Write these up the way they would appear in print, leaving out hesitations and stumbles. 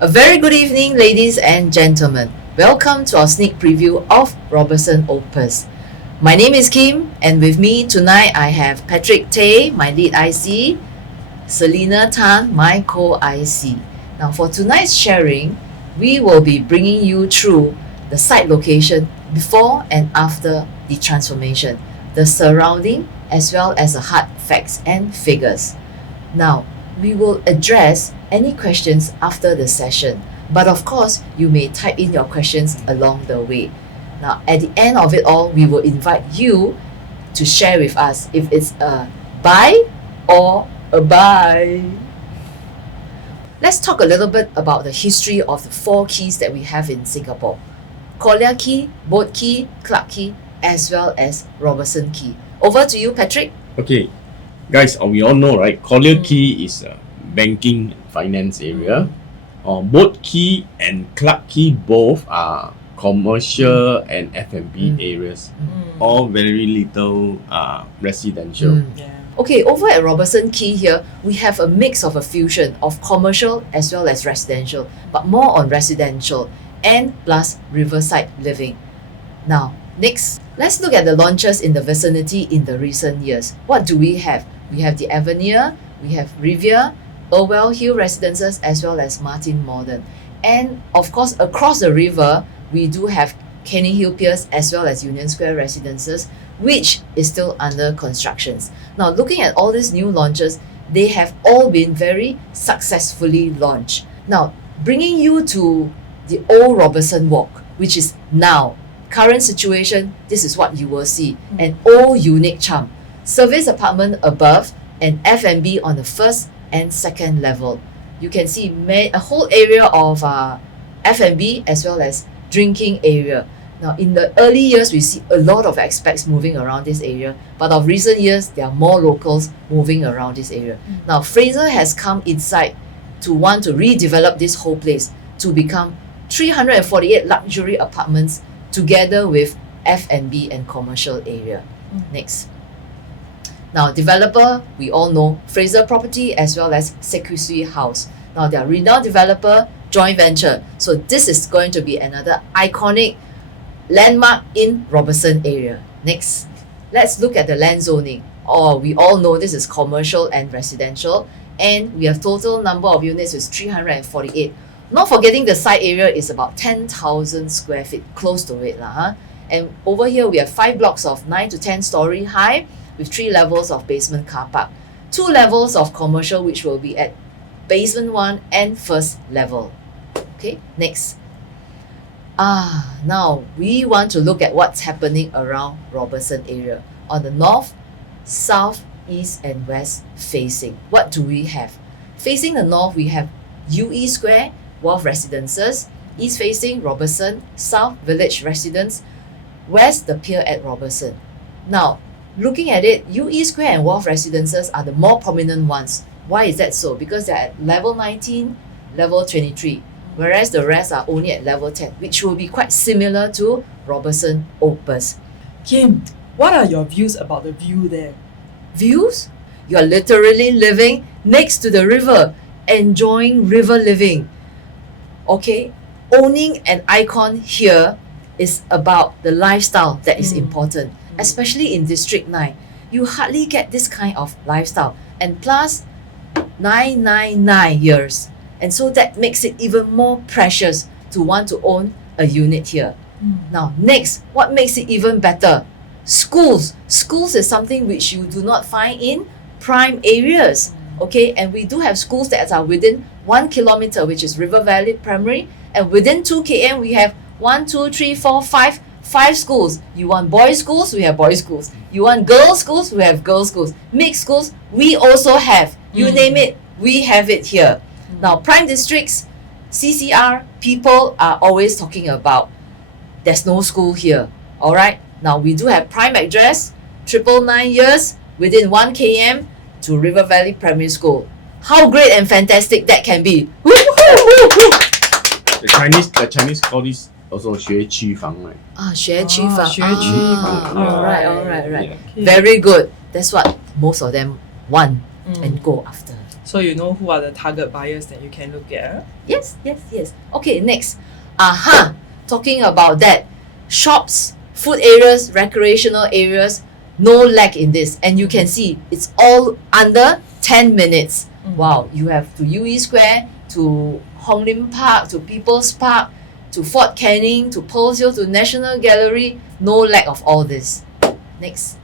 A very good evening, ladies and gentlemen. Welcome to our sneak preview of Robertson Opus. My name is Kim, and with me tonight I have Patrick Tay, my lead IC, Selena Tan, my co-IC. Now for tonight's sharing, we will be bringing you through the site location before and after the transformation, the surrounding as well as the hard facts and figures. Now, we will address any questions after the session, but of course, you may type in your questions along the way. Now, at the end of it all, we will invite you to share with us if it's a buy or a buy. Let's talk a little bit about the history of the 4 keys that we have in Singapore. Collier key, Boat key, Clark key, as well as Robertson key. Over to you, Patrick. Okay, guys, we all know, right? Collier key is a banking finance area. Boat key and Clark key both are commercial and F&B areas. All very little residential. Okay, over at Robertson Key here, we have a mix of a fusion of commercial as well as residential, but more on residential and plus riverside living. Now, next, let's look at the launches in the vicinity in the recent years. What do we have? We have the Avenir, we have Riviera, Irwell Hill Residences, as well as Martin Modern. And of course, across the river, we do have Canning Hill Piers as well as Union Square Residences, which is still under constructions. Now, looking at all these new launches, they have all been very successfully launched. Now, bringing you to the old Robertson Walk, which is now, current situation, this is what you will see. An old unique charm. Service apartment above and F&B on the first and second level. You can see a whole area of F&B as well as drinking area. Now, in the early years, we see a lot of expats moving around this area, but of recent years, there are more locals moving around this area. Now, Fraser has come inside to want to redevelop this whole place to become 348 luxury apartments together with F&B and commercial area. Next. Now, developer, we all know Fraser Property as well as Sekusui House. Now, they are renowned developer, joint venture. So this is going to be another iconic landmark in Robertson area. Next, let's look at the land zoning. We all know this is commercial and residential, and we have total number of units is 348. Not forgetting the site area is about 10,000 square feet, close to it. And over here, we have 5 blocks of 9 to 10 story high with 3 levels of basement car park. 2 levels of commercial, which will be at basement 1 and first level. Okay, next. Now we want to look at what's happening around Robertson area. On the north, south, east and west facing. What do we have? Facing the north, we have UE Square, Wharf Residences. East facing Robertson, south Village Residence, west the pier at Robertson. Now, looking at it, UE Square and Wharf Residences are the more prominent ones. Why is that so? Because they're at level 19, level 23. Whereas the rest are only at level 10, which will be quite similar to Robertson Opus. Kim, what are your views about the view there? Views? You're literally living next to the river, enjoying river living. Okay, owning an icon here is about the lifestyle that is important, especially in District 9. You hardly get this kind of lifestyle, and plus 999 years. And so that makes it even more precious to want to own a unit here. Now, next, what makes it even better? Schools. Schools is something which you do not find in prime areas. Okay, and we do have schools that are within 1 kilometer, which is River Valley Primary, and within 2 km, we have 1, 2, 3, 4, 5 schools. You want boys' schools, we have boys' schools. You want girls' schools, we have girls' schools. Mixed schools, we also have. You name it, we have it here. Now, prime districts, CCR, people are always talking about there's no school here. Alright, now we do have prime address, 999 years, within 1 km to River Valley Primary School. How great and fantastic that can be. The Chinese call this also 学区房, right? 学区房. 学区房. Alright. Very good. That's what most of them want and go after. So you know who are the target buyers that you can look at. Yes, yes, yes. Okay, next. Talking about that, shops, food areas, recreational areas, no lack in this. And you can see it's all under 10 minutes. Wow, you have to UE Square, to Hong Lim Park, to People's Park, to Fort Canning, to Pearl's Hill, to National Gallery. No lack of all this. Next.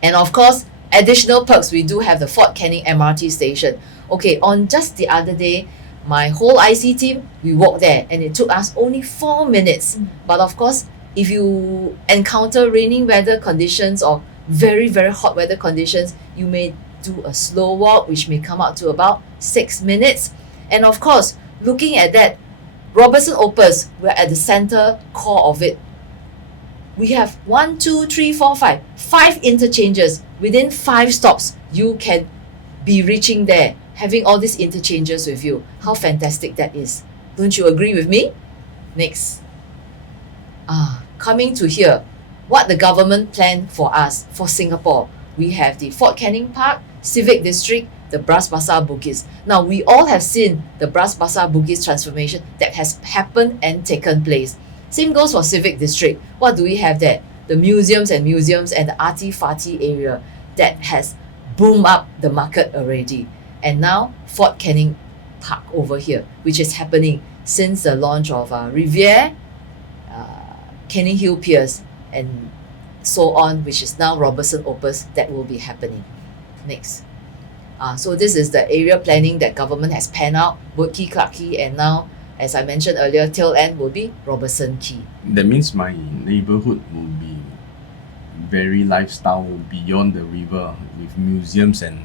And of course, additional perks, we do have the Fort Canning MRT station. Okay, on just the other day, my whole IC team, we walked there and it took us only 4 minutes. But of course, if you encounter raining weather conditions or very, very hot weather conditions, you may do a slow walk, which may come out to about 6 minutes. And of course, looking at that, Robertson Opus, we're at the center core of it. We have 1, 2, 3, 4, 5. 5 interchanges. Within 5 stops, you can be reaching there, having all these interchanges with you. How fantastic that is. Don't you agree with me? Next. Coming to here, what the government planned for us, for Singapore. We have the Fort Canning Park, Civic District, the Bras Basah Bugis. Now, we all have seen the Bras Basah Bugis transformation that has happened and taken place. Same goes for Civic District. What do we have there? The museums and the arty-farty area that has boomed up the market already. And now, Fort Canning Park over here, which is happening since the launch of Riviere, Canning Hill Piers, and so on, which is now Robertson Opus, that will be happening. Next. So this is the area planning that government has panned out, Boat Quay, Clarke Quay, and now, as I mentioned earlier, tail end will be Robertson Quay. That means my neighborhood will be very lifestyle beyond the river with museums and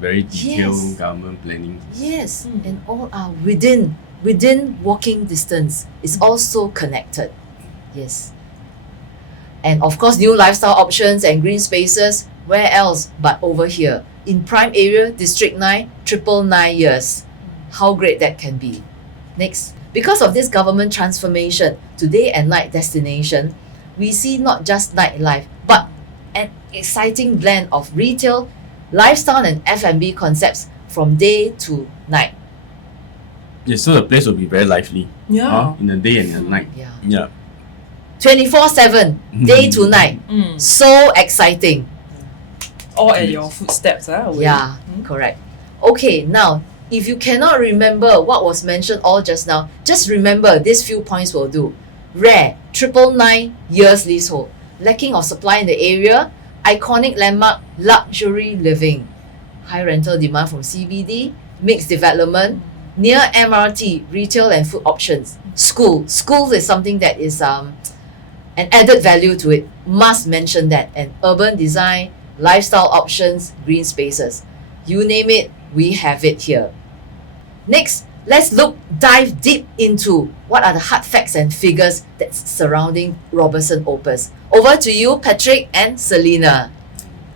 very detailed Yes. government planning. Yes, and all are within walking distance. It's all so connected. Yes. And of course, new lifestyle options and green spaces. Where else but over here? In prime area, District 9, 999 years. How great that can be. Next. Because of this government transformation to day and night destination, we see not just nightlife, but an exciting blend of retail, lifestyle and F&B concepts from day to night. Yes, so the place will be very lively. Yeah. In the day and the night. Yeah. Yeah. 24/7, day to night. So exciting. All at your footsteps. Away. Yeah, correct. Okay, now, if you cannot remember what was mentioned all just now, just remember these few points will do. Rare, 999 years leasehold. Lacking of supply in the area. Iconic landmark, luxury living. High rental demand from CBD. Mixed development. Near MRT, retail and food options. Schools is something that is an added value to it. Must mention that. And urban design, lifestyle options, green spaces. You name it, we have it here. Next, let's dive deep into what are the hard facts and figures that's surrounding Robertson Opus. Over to you, Patrick and Selena.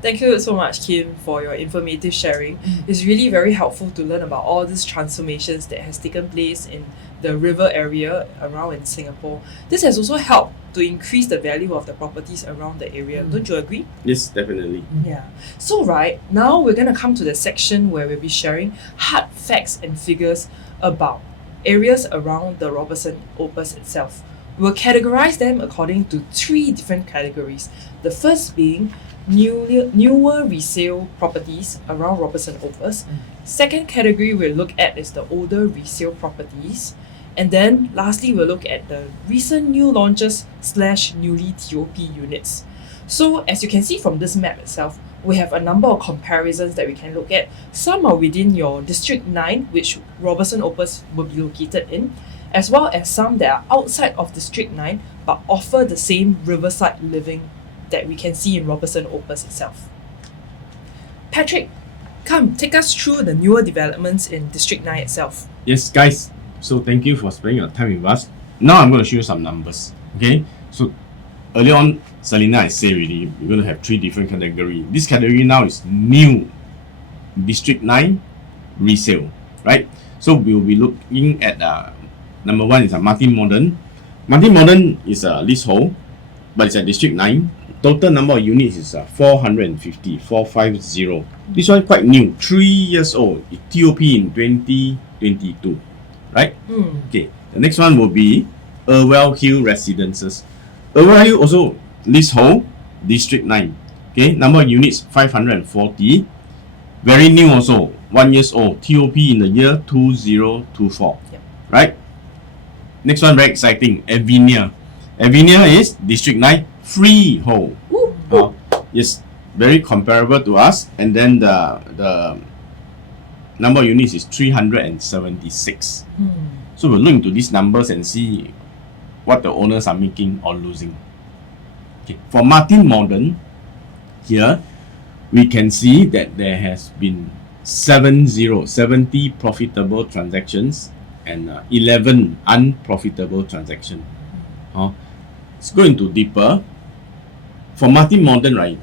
Thank you so much, Kim, for your informative sharing. It's really very helpful to learn about all these transformations that has taken place in the river area around in Singapore. This has also helped to increase the value of the properties around the area. Don't you agree? Yes, definitely. Yeah. So now we're going to come to the section where we'll be sharing hard facts and figures about areas around the Robertson Opus itself. We'll categorize them according to 3 different categories. The first being newer resale properties around Robertson Opus. Second category we'll look at is the older resale properties. And then lastly, we'll look at the recent new launches / newly TOP units. So as you can see from this map itself, we have a number of comparisons that we can look at. Some are within your District 9, which Robertson Opus will be located in, as well as some that are outside of District 9 but offer the same riverside living that we can see in Robertson Opus itself. Patrick, come take us through the newer developments in District 9 itself. Yes, guys. So thank you for spending your time with us. Now I'm going to show you some numbers. Okay. So earlier on, Selena, I said already, we're going to have 3 different categories. This category now is new District 9 resale, right? So we'll be looking at number 1 is a Martin Modern. Martin Modern is a leasehold, but it's at District 9. total number of units is 450, 450. This one quite new, 3 years old. TOP in 2022, right? Okay, the next one will be Irwell Hill Residences. Irwell Hill also leasehold, District 9. Okay, number of units 540. Very new also, 1 years old. TOP in the year 2024. Yep. Right? Next one very exciting, Avinia. Avinia is District 9 freehold. Yes, very comparable to us. And then the number of units is 376. So we'll look into these numbers and see what the owners are making or losing. Okay. For Martin Modern, here we can see that there has been 70 profitable transactions and 11 unprofitable transactions. Let's go into deeper. For Martin Modern, right,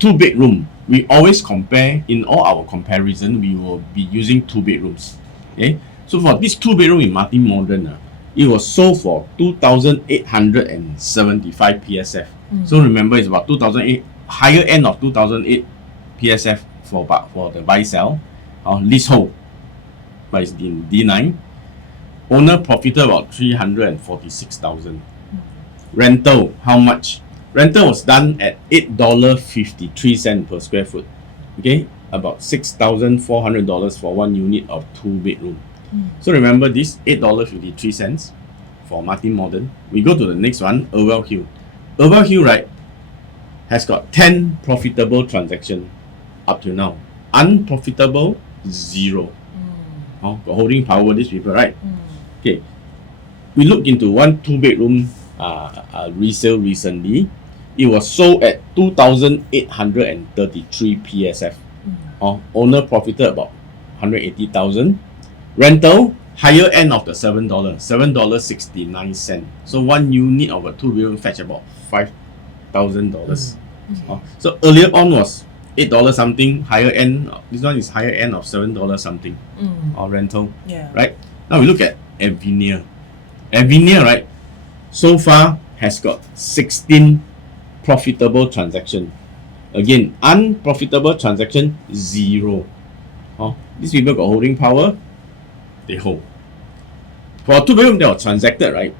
2 bedroom, we always compare, in all our comparison, we will be using 2 bedrooms. Okay, so for this 2 bedroom in Martin Modern, it was sold for 2,875 PSF. So remember, it's about 2008, higher end of 2008 PSF for the buy sell, leasehold, but it's in D9. Owner profited about 346,000. Rental, how much? Rental was done at $8.53 per square foot. Okay, about $6,400 for 1 unit of 2 bedroom. So remember this $8.53 for Martin Modern. We go to the next one, Irwell Hill. Irwell Hill, right, has got 10 profitable transactions up to now. Unprofitable, 0. Got holding power, these people, right? Okay, we looked into 1 2-bedroom resale recently. It was sold at 2,833 PSF. Owner profited about 180,000. Rental, higher end of the $7.69. So 1 unit of a 2-bedroom fetch about $5,000. So earlier on was $8 something, higher end. This one is higher end of $7 something. Rental. Yeah. Right. Now we look at Avinia. Avinia, right, so far has got 16 profitable transaction. Again, unprofitable transaction, 0. These people got holding power, they hold. For a 2-bedroom that was transacted, right,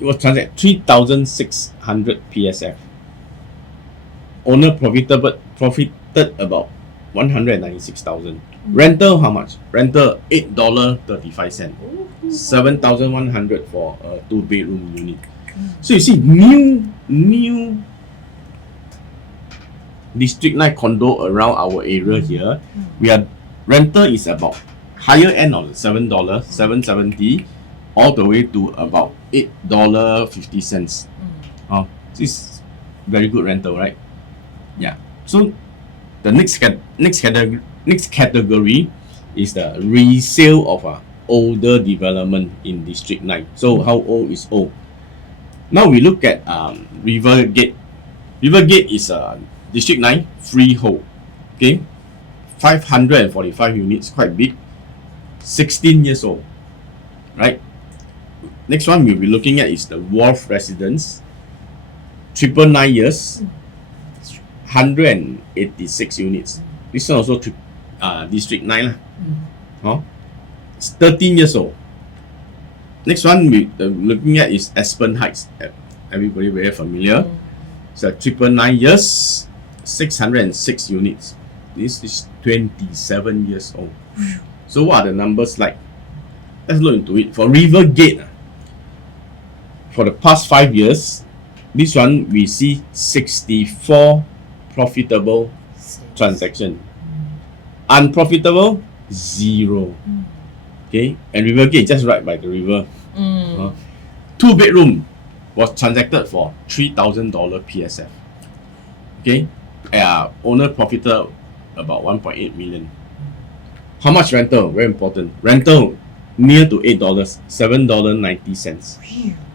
it was transacted 3,600 PSF. Owner profited about 196,000. Rental, how much? Rental $8.35. 7,100 for a 2-bedroom unit. So you see, new District 9 condo around our area here. We are rental is about higher end of $7, 770, all the way to about $8.50. This is very good rental, right? Yeah. So the next category is the resale of a older development in District 9. So how old is old? Now we look at Rivergate. Rivergate is a District 9 freehold. Okay, 545 units, quite big. 16 years old. Right. Next one we'll be looking at is the Wharf Residence. 999 years. 186 units. This one also District 9 lah. It's 13 years old. Next one we looking at is Aspen Heights. Everybody very familiar. It's 999 years, 606 units. This is 27 years old. So what are the numbers like? Let's look into it. For Rivergate, for the past 5 years, this one we see 64 profitable transaction. Unprofitable, 0. Okay, and Rivergate just right by the river. 2-bedroom was transacted for $3,000 PSF. Okay, owner profited about 1.8 million. How much rental? Very important. Rental near to $8, $7.90.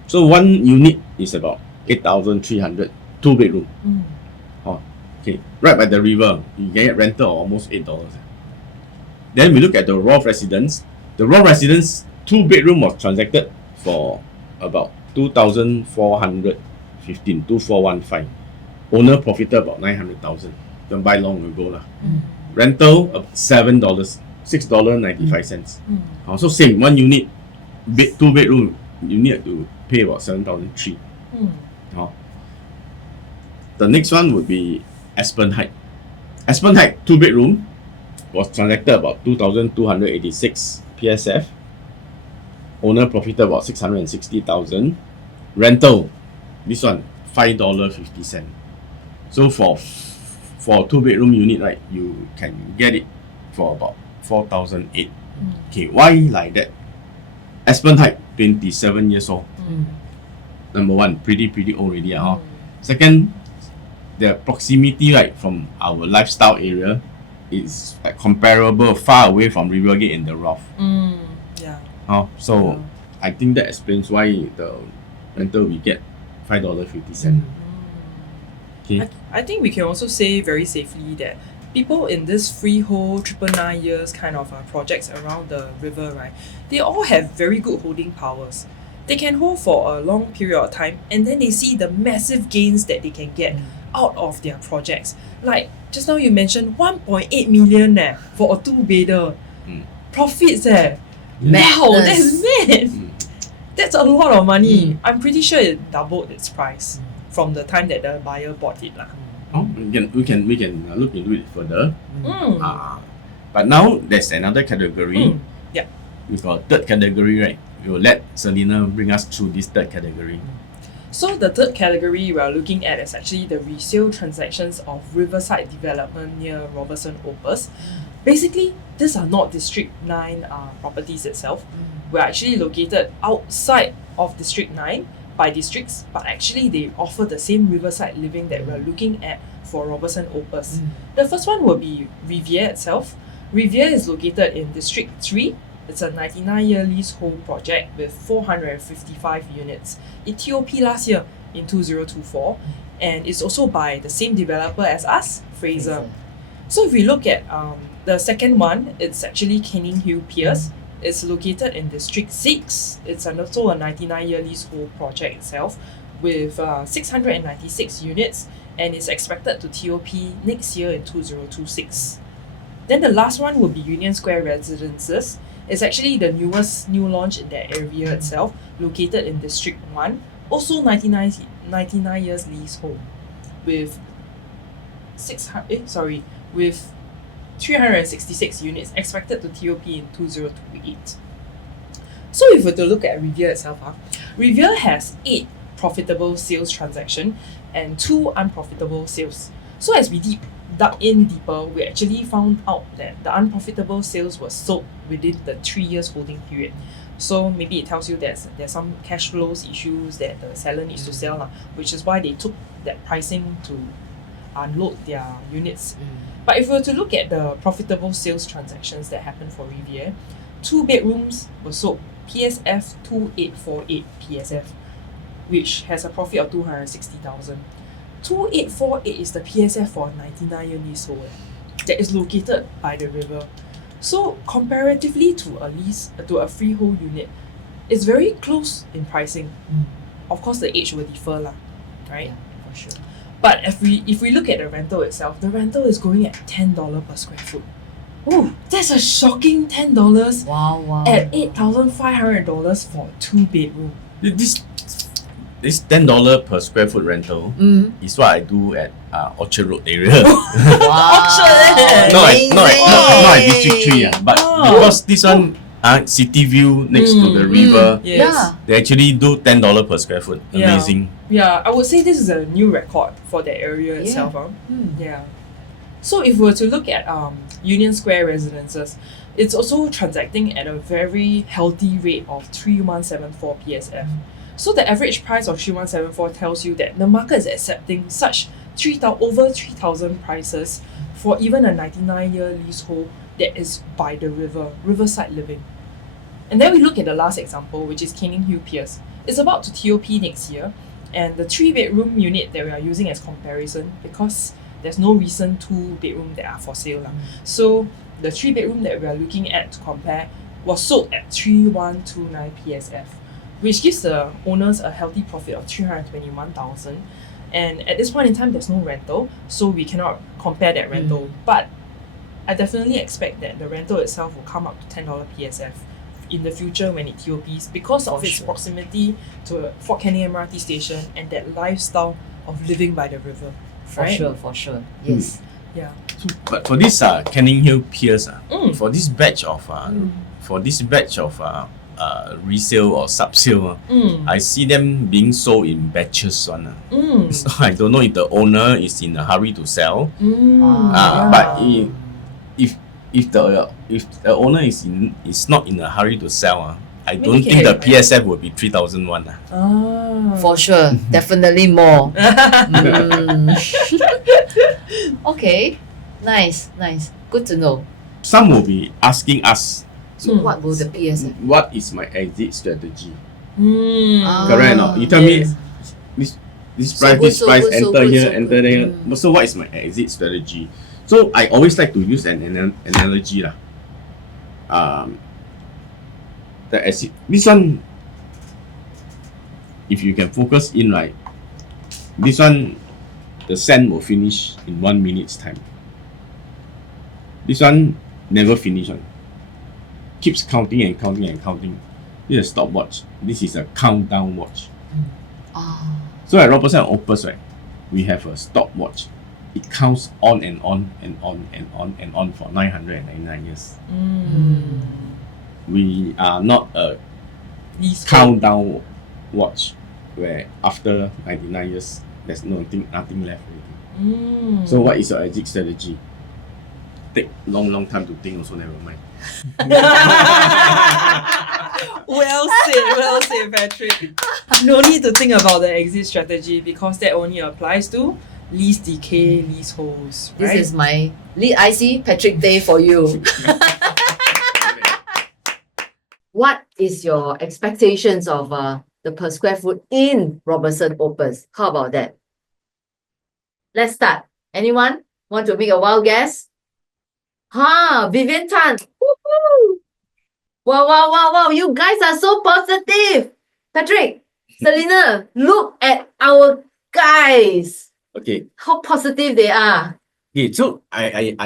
So 1 unit is about 8,300. 2-bedroom. Okay, right by the river, you get rental of almost $8. Then we look at the Raw Residence. The Raw Residence 2-bedroom was transacted for about $2,450. 15, 2415. Owner profited about 900,000. Don't buy long ago lah. Rental $7, $6.95. So same, one unit, two bedroom, you need to pay about 7,300. The next one would be Aspen Height. Aspen Height, 2 bedroom, was transacted about 2,286 PSF. Owner profited about 660,000. Rental, this one $5.50. So for 2 bedroom unit, right, you can get it for about 4,008. Okay, why like that? Aspen Height, 27 years old. Number one, pretty old already. Second, the proximity, right, from our lifestyle area is like comparable, far away from Rivergate and the Rough. So I think that explains why the rental we get $5.50. Okay. I think we can also say very safely that people in this freehold 999 years kind of projects around the river, right, they all have very good holding powers. They can hold for a long period of time and then they see the massive gains that they can get out of their projects. Like just now you mentioned 1.8 million for a 2-bedder. Profits Wow, that's mad. That's a lot of money. I'm pretty sure it doubled its price from the time that the buyer bought it lah. We can look into it further. But now there's another category. Yeah. We've got a third category, right? We'll let Selena bring us through this third category. So the third category we are looking at is actually the resale transactions of riverside development near Robertson Opus. Basically, these are not District 9 properties itself. We're actually located outside of District 9 by districts, but actually they offer the same riverside living that we're looking at for Robertson Opus. The first one will be Riviere itself. Riviere is located in District 3. It's a 99-year leasehold project with 455 units. It TOP last year in 2024, and it's also by the same developer as us, Fraser. So if we look at the second one, it's actually Canning Hill Piers. It's located in District 6. It's also a 99-year leasehold project itself with 696 units, and it's expected to TOP next year in 2026. Then the last one will be Union Square Residences. It's actually the newest new launch in that area itself, located in District 1, also 99 years leasehold with 366 units expected to TOP in 2028. So if we were to look at Riviere itself, Riviere has 8 profitable sales transactions and 2 unprofitable sales. So as we dug in deeper, we actually found out that the unprofitable sales were sold within the 3 years holding period. So maybe it tells you there's some cash flows issues that the seller needs to sell, which is why they took that pricing to unload their units. But if we were to look at the profitable sales transactions that happened for Riviere, 2 bedrooms were sold PSF 2848 PSF, which has a profit of 260,000. 2848 is the PSF for a 99-year leasehold that is located by the river. So comparatively to a freehold unit, it's very close in pricing. Of course, the age will differ, right? Yeah, for sure. But if we look at the rental itself, the rental is going at $10 per square foot. Ooh, that's a shocking $10 Wow. at $8,500 for a 2-bedroom. This $10 per square foot rental is what I do at Orchard Road area. Wow. Not at District 3, but because this one city view next to the river, Yes. they actually do $10 per square foot. Amazing. Yeah, I would say this is a new record for that area itself. Yeah. So if we were to look at Union Square Residences, it's also transacting at a very healthy rate of 3174 PSF. So the average price of 3174 tells you that the market is accepting such over 3,000 prices for even a 99-year leasehold that is by the riverside living. And then we look at the last example, which is Canning Hill Piers. It's about to TOP next year, and the 3-bedroom unit that we are using as comparison, because there's no recent 2-bedroom that are for sale. So the 3-bedroom that we are looking at to compare was sold at 3129 PSF, which gives the owners a healthy profit of 321,000. And at this point in time, there's no rental, so we cannot compare that rental. But I definitely expect that the rental itself will come up to $10 PSF in the future when it TOPs because of its proximity to Fort Canning MRT station and that lifestyle of living by the river. Right? For sure. Yes. Yeah. So, but for this Canning Hill Piers, for this batch of resale or sub-sale, I see them being sold in batches. So I don't know if the owner is in a hurry to sell. But if the owner is not in a hurry to sell, I don't think the PSF will be 3,001. For sure. Definitely more. Okay. Nice. Good to know. Some will be asking us, So what will the PSF? what is my exit strategy? Ah, Correct or not? You tell yes. me this So price, good, this so price, good, so enter good, here, so enter good. there. So what is my exit strategy? So I always like to use an analogy lah. The exit. This one, if you can focus in right, this one, the sand will finish in 1 minute's time. This one never finish one. Keeps counting and counting and counting. This is a stopwatch. This is a countdown watch. So at Robertson and Opus, right, we have a stopwatch. It counts on and on and on and on and on for 999 years. We are not a countdown watch where after 99 years there's nothing left already. So what is your exit strategy? Take long time to think also, never mind. Well said, Patrick. No need to think about the exit strategy because that only applies to lease decay, leaseholds. Right? This is my IC Patrick Day for you. What is your expectations of the per square foot in Robertson Opus? How about that? Let's start. Anyone want to make a wild guess? Vivian Tan. Woohoo! Wow. You guys are so positive. Patrick, Selena, look at our guys. Okay. How positive they are. Okay, so I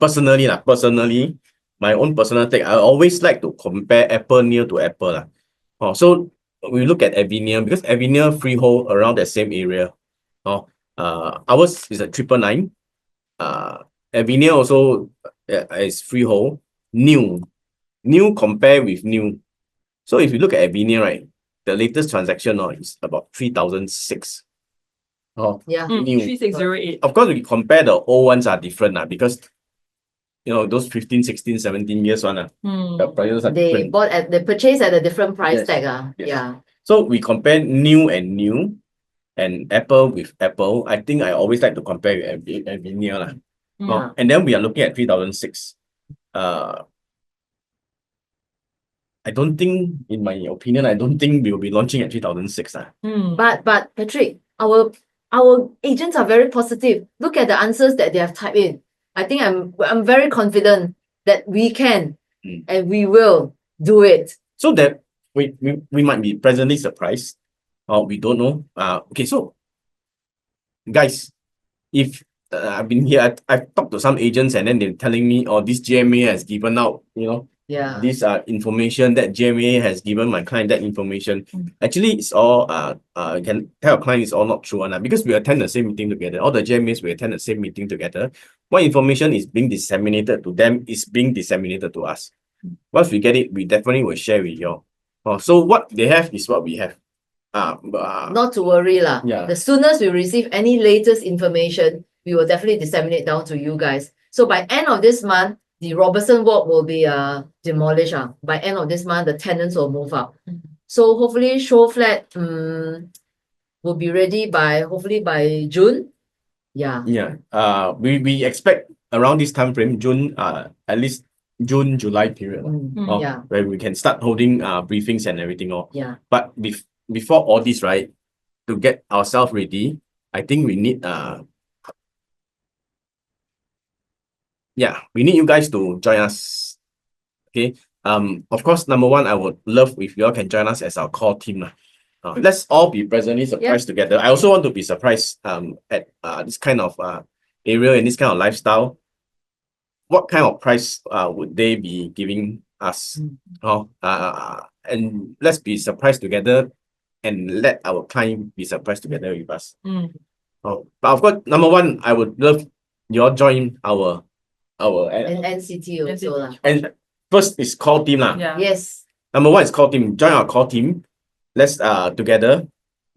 personally, my own personal take, I always like to compare apple near to apple. So we look at Avinia because Avinia freehold around that same area. Ours is at 999. Avinia also is freehold. New compare with new. So if you look at Avinia, right, the latest transaction is about 3,006. Yeah. New. 3608. Of course, we compare the old ones are different because those 15, 16, 17 years one the prices are They different. they purchased at a different price Yes. tag. Yes. Yeah. So we compare new and apple with apple. I think I always like to compare with Avinia. And then we are looking at 3,006. I don't think, in my opinion, we'll be launching at 3,006. But Patrick, our agents are very positive. Look at the answers that they have typed in. I think I'm very confident that we can and we will do it. So that we might be pleasantly surprised, or we don't know. Okay, so guys, if I've been here, I've talked to some agents and then they're telling me, this GMA has given out, this information, that GMA has given my client that information. Actually, it's all can tell a client it's all not true because we attend the same meeting together. All the GMAs, we attend the same meeting together. What information is being disseminated to them is being disseminated to us. Once we get it, we definitely will share with you all. So what they have is what we have. Not to worry lah. Yeah. The soonest we receive any latest information, we will definitely disseminate down to you guys. So by end of this month, the Robertson Walk will be demolished. By end of this month, the tenants will move out. So hopefully show flat will be ready hopefully by June. Yeah. Yeah. We expect around this time frame, June, at least June, July period. Yeah. Where we can start holding briefings and everything all. Yeah. But before all this, right, to get ourselves ready, I think we need we need you guys to join us. Okay. Of course, number one, I would love if you all can join us as our core team. Lah. Let's all be presently surprised together. I also want to be surprised at this kind of area and this kind of lifestyle. What kind of price would they be giving us? And let's be surprised together and let our client be surprised together with us. But of course, number one, I would love you all join our And NCT also lah. and first is core team lah. Yeah. Yes. Number one is core team. Join our core team. Let's together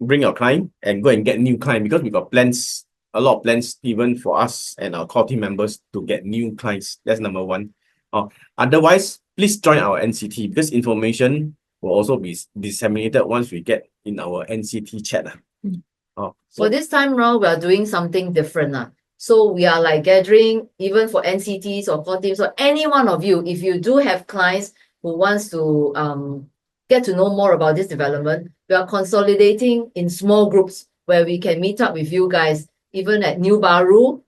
bring your client and go and get new client because we got plans, a lot of plans even for us and our core team members to get new clients. That's number one. Otherwise, please join our NCT because information will also be disseminated once we get in our NCT chat. So this time round, we are doing something different. So we are like gathering even for NCTs or core teams. So any one of you, if you do have clients who wants to get to know more about this development, we are consolidating in small groups where we can meet up with you guys, even at New Baru.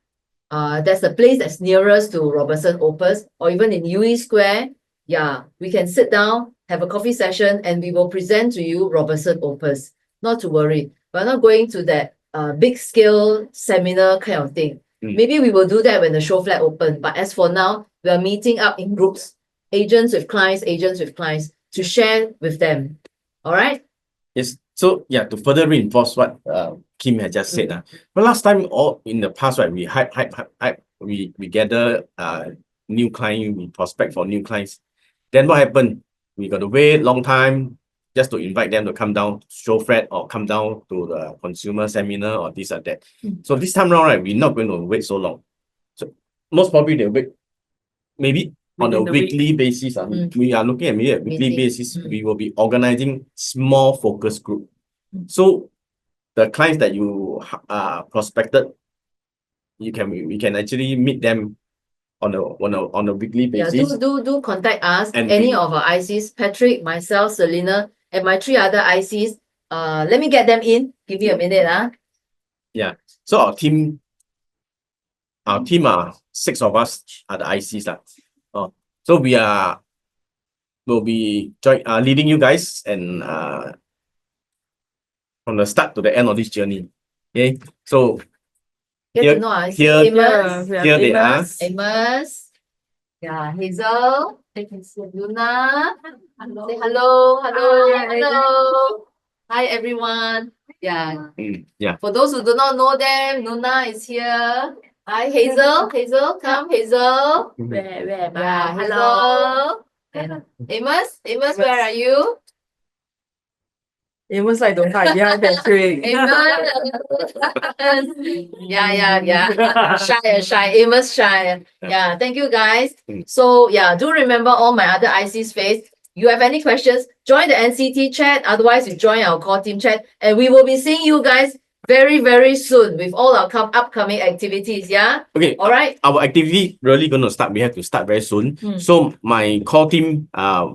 That's the place that's nearest to Robertson Opus, or even in UE Square. Yeah, we can sit down, have a coffee session, and we will present to you Robertson Opus. Not to worry. We're not going to that big scale seminar kind of thing. Maybe we will do that when the show flat open. But as for now, we are meeting up in groups, agents with clients, to share with them. All right? Yes. So yeah, to further reinforce what Kim had just said. But last time, all in the past, right, we hype, we gather new client, we prospect for new clients. Then what happened? We got to wait long time just to invite them to come down, show flat, or come down to the consumer seminar or this or that. So this time around, right, we're not going to wait so long. So most probably they'll wait maybe on a weekly basis. We are looking at maybe a weekly basis. We will be organizing small focus group. So the clients that you prospected, we can actually meet them on a weekly basis. Yeah, do contact us. And any of our ICs, Patrick, myself, Selena, and my 3 other ICs. Let me get them in. Give me a minute. Yeah. So our team are 6 of us are the ICs. So we'll be leading you guys and from the start to the end of this journey. Okay. So Get to know us. here they are. Amos. Yeah, Hazel. Luna. Say hello. Hello. Hi, everyone. Yeah. Yeah. For those who do not know them, Luna is here. Hi, Hazel. Come, Hazel. Where? Yeah, hello. And Amos, where are you? Amos like don't hide behind Patrick. Yeah. Shy. Amos shy. Yeah, thank you guys. So yeah, do remember all my other IC's face. You have any questions, join the NCT chat. Otherwise, you join our core team chat. And we will be seeing you guys very, very soon with all our upcoming activities. Yeah? Okay. All right. Our activity really going to start. We have to start very soon. So my core team,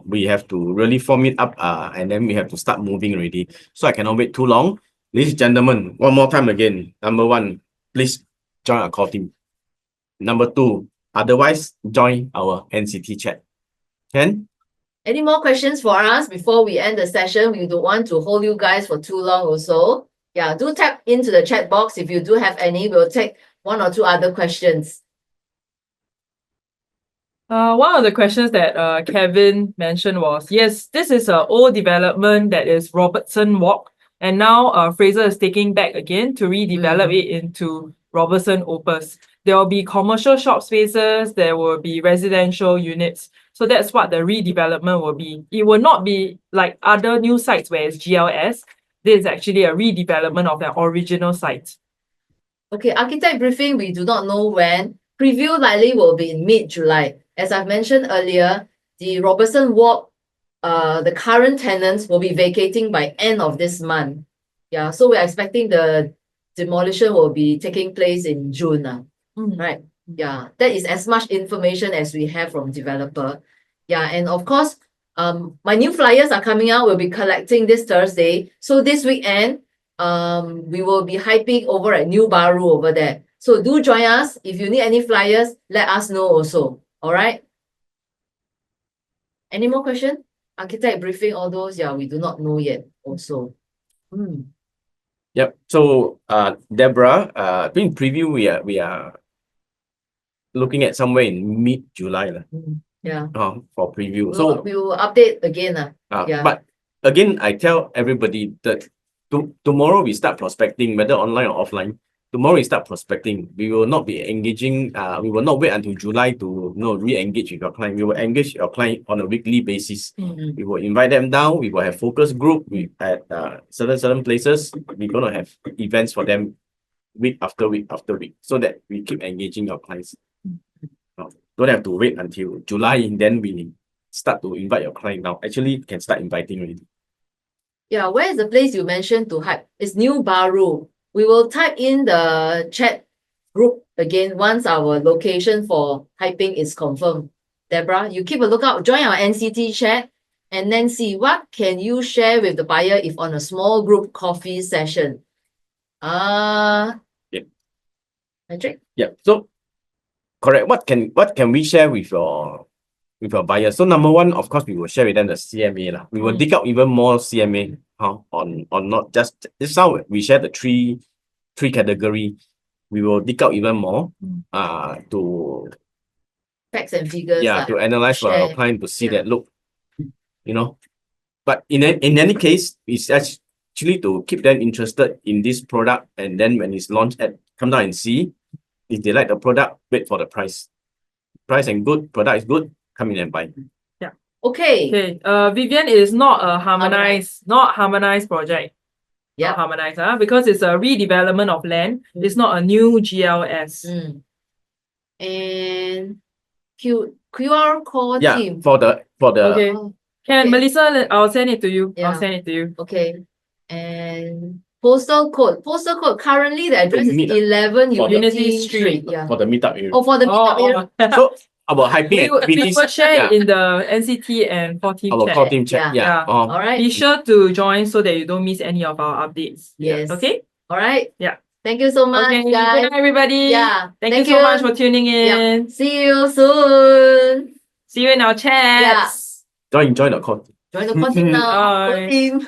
we have to really form it up and then we have to start moving already. So I cannot wait too long. Ladies and gentlemen, one more time again. Number one, please join our core team. Number two, otherwise join our NCT chat. Can? Any more questions for us before we end the session? We don't want to hold you guys for too long also. Yeah, do tap into the chat box if you do have any. We'll take 1 or 2 other questions. One of the questions that Kevin mentioned was, yes, this is an old development that is Robertson Walk, and now Fraser is taking back again to redevelop it into Robertson Opus. There will be commercial shop spaces, there will be residential units. So that's what the redevelopment will be. It will not be like other new sites where it's GLS. This is actually a redevelopment of the original site. Okay, architect briefing, we do not know when. Preview likely will be in mid-July. As I've mentioned earlier, the Robertson Walk, the current tenants will be vacating by end of this month. Yeah, so we're expecting the demolition will be taking place in June. Right? Yeah, that is as much information as we have from developer. Yeah, and of course, my new flyers are coming out. We'll be collecting this Thursday. So this weekend, we will be hyping over at New Baru over there. So do join us. If you need any flyers, let us know also. All right. Any more question? Architect briefing, all those, yeah, we do not know yet also. Yep. So, Deborah, I think preview we are looking at somewhere in mid-July Yeah. for preview. We will update again. Yeah. But again, I tell everybody that tomorrow we start prospecting, whether online or offline. Tomorrow we start prospecting. We will not be engaging. We will not wait until July to re-engage with your client. We will engage your client on a weekly basis. We will invite them down. We will have focus group. We at certain places. We're gonna have events for them week after week after week, so that we keep engaging your clients. Don't have to wait until July and then we start to invite your client now. Actually, you can start inviting already. Yeah, where is the place you mentioned to hype? It's New Baru. We will type in the chat group again once our location for hyping is confirmed. Deborah, you keep a lookout, join our NCT chat, and then see what can you share with the buyer if on a small group coffee session. Patrick? Yeah. So correct. What can we share with your buyer? So number one, of course, we will share with them the CMA. We will dig out even more CMA on not just this how we share the three category. We will dig out even more to Facts and figures. to analyze for our client to see that look, but in any case, it's actually to keep them interested in this product, and then when it's launched, come down and see if they like the product, wait for the price and good, product is good, come in and buy. Okay. Vivian is not a harmonized project. Yeah. Not harmonized, because it's a redevelopment of land. It's not a new GLS. And QR code team. For the Okay. Okay. Melissa, I'll send it to you. Yeah. I'll send it to you. Okay. And postal code. Currently the address is 11 for the- Unity Street. Yeah. for the meetup area. For the meetup area. So our hyping we activities, will share it in the NCT and core team our chat. core team chat. Yeah. All right. Be sure to join so that you don't miss any of our updates. Yes. Okay? All right. Yeah. Thank you so much, Okay, guys. good night, everybody. Yeah. Thank you so much for tuning in. Yeah. See you soon. See you in our chats. Join the call. Join the core team now. Bye. Core team.